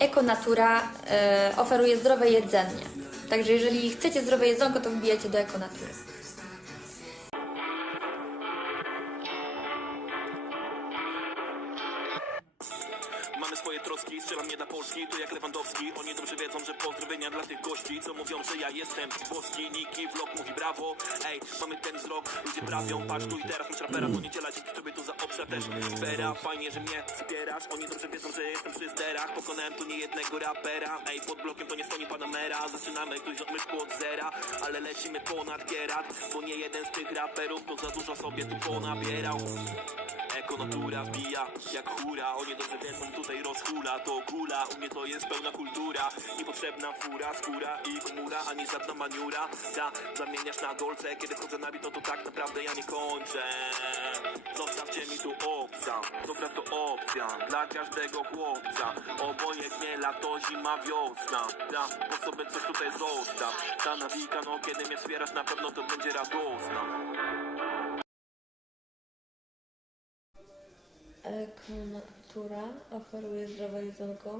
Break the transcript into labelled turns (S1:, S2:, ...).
S1: Ekonatura e, oferuje zdrowe jedzenie. Także jeżeli chcecie zdrowe jedzonko, to wbijajcie do Ekonatury.
S2: Mamy swoje troski, strzelam nie dla Polski To jak Lewandowski, oni dobrze wiedzą, że pozdrowienia dla tych gości Co mówią, że ja jestem boski Niki, vlog mówi brawo. Ej, mamy ten wzrok, ludzie prawią Patrz tu i teraz, masz rapera, to niedziela Dzięki tobie tu za obsza też. Fera, fajnie, że mnie wspierasz. Oni dobrze wiedzą, że jestem przy sterach. Pokonałem tu nie jednego rapera. Ej, pod blokiem to nie stoi Panamera Zaczynamy ktoś od myszku od zera Ale lecimy ponad kierat Bo nie jeden z tych raperów To za dużo sobie tu ponabierał. Ekonatura wbija jak hura. Oni dobrze wiedzą, tutaj To kula, u mnie to jest pełna kultura. Niepotrzebna fura, skóra i komura Ani żadna maniura. Ta, zamieniasz na dolce Kiedy wchodzę na bit, no to tak naprawdę ja nie kończę. Zostawcie mi tu obca Dobra to opcja. Dla każdego chłopca Obojętnie lato, zima, wiosna. Ta, po sobie coś tutaj zostaw. Ta nawika, no kiedy mnie wspierasz Na pewno to będzie radosna
S1: Ekonatura oferuje zdrowe jedzonko